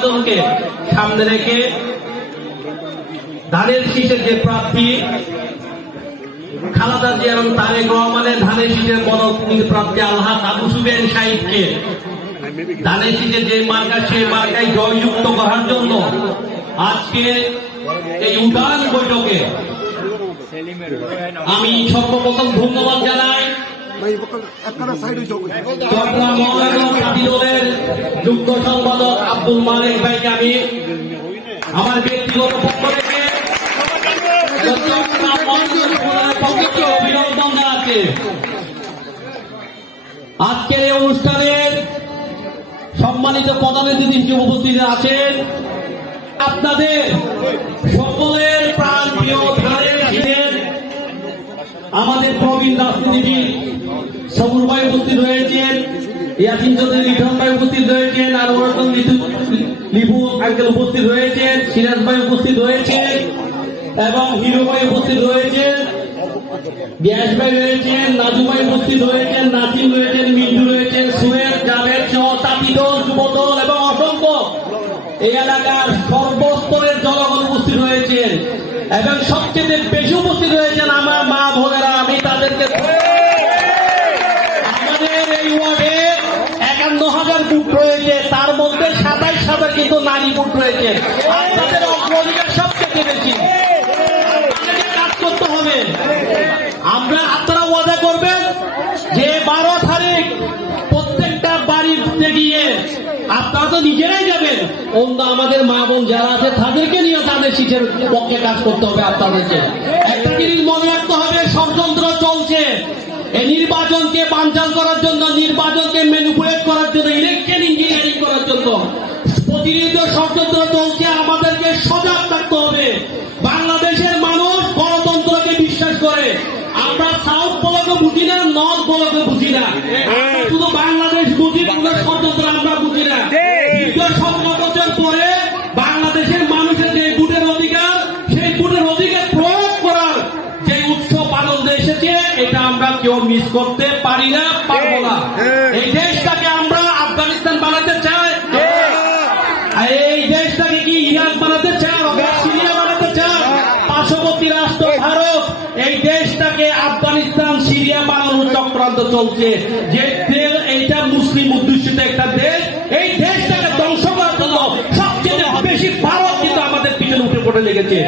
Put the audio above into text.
নির্বাচনকে সামনে রেখে ধানের শীষের যে প্রার্থী খালেদা জিয়া এবং তারেক রহমানের ধানের শীষের মনোনীত প্রার্থী আলহাজ আবু সুফিয়ান সাহিদকে ধানের শীষের যে মার্কা সেই মার্কায় জয়যুক্ত করার জন্য আজকে এই উদাহরণ বৈঠকে আমি সর্বপ্রথম ধন্যবাদ জানাই চট্টগ্রাম মহানগর দলের যুগ্ম সম্পাদক আব্দুল মালিক ভাইকে আমি আমার ব্যক্তিগত পক্ষ থেকে অভিনন্দন জানাচ্ছি। আজকের এই অনুষ্ঠানের সম্মানিত প্রধান অতিথি হিসেবে উপস্থিত আছেন আপনাদের সকলের প্রাণ প্রিয় ধানের শীষের আমাদের প্রবীণ রাজনীতিবিদ সবুর ভাই উপস্থিত হয়েছেন, ইয়াসিন চৌধুরী লিটন ভাই উপস্থিত হয়েছেন, আর ওরকম লিপু আঙ্কেল উপস্থিত হয়েছেন, সিরাজ ভাই উপস্থিত হয়েছেন এবং হিরো ভাই উপস্থিত হয়েছেন, গ্যাস ভাই রয়েছেন, নাজু ভাই উপস্থিত হয়েছেন, নাসিম রয়েছেন, মিন্টু রয়েছেন, সুয়েদ জাভেদ সহ তাঁতিদল যুবদল এবং অসংখ্য এই এলাকার সর্বস্তরের জনগণ উপস্থিত হয়েছেন এবং সবচেয়ে বেশি উপস্থিত হয়েছেন আমার মা বোনেরা। আমি তাদেরকে আমাদের এই ওয়ার্ডে ৫১,০০০ বুথ রয়েছে, তার মধ্যে ২৭,০০০ কিন্তু নারী বুথ রয়েছে। আপনাদের অগ্রাধিকার সবচেয়ে বেশি, আপনাদেরকে কাজ করতে হবে। আপনারা ওয়াদা করবেন যে ১২ তারিখ প্রত্যেকটা বাড়িতে গিয়ে আপনারা তো নিজেরাই যাবেন, অন্য আমাদের মা বোন যারা আছে তাদেরকে নিয়ে তাদের শীতের পক্ষে কাজ করতে হবে। আপনাদেরকে একটা জিনিস মনে রাখতে হবে, ষড়যন্ত্র চলছে এই নির্বাচনকে বানচাল করার জন্য, নির্বাচনকে ম্যানিপুলেট করার জন্য, ইলেকশন ইঞ্জিনিয়ারিং করার জন্য প্রতিনিয়ত ষড়যন্ত্র চলছে। আমাদেরকে সজাগ থাকতে হবে। বাংলাদেশের মানুষ গণতন্ত্রকে বিশ্বাস করে। আমরা সাউথ ব্লকে বুঝি না, নর্থ ব্লকে বুঝি না, শুধু বাংলাদেশ বুঝি, ষড়যন্ত্র আমরা বুঝি না। দীর্ঘ ১৭ বছর পরে বাংলাদেশের মানুষের যে ভোটের অধিকার, সেই ভোটের অধিকার প্রয়োগ করার যে উৎসব আনন্দ এসেছে, এটা আমরা কেউ মিস করতে পারি না, পারবো না। এই দেশটাকে আমরা আফগানিস্তান বানাতে চাই, এই দেশটাকে কি ইরাক বানাতে চাই, সিরিয়া বানাতে চাই, পার্শ্ববর্তী রাষ্ট্র ভারত এই দেশটাকে আফগানিস্তান সিরিয়া বানানোর চক্রান্ত চলছে। যে এইটা মুসলিম অধ্যুষিত একটা দেশ, এই দেশটাকে ধ্বংস করার জন্য সবচেয়ে বেশি ভারত কিন্তু আমাদের পিছনে উঠে পড়ে লেগেছে।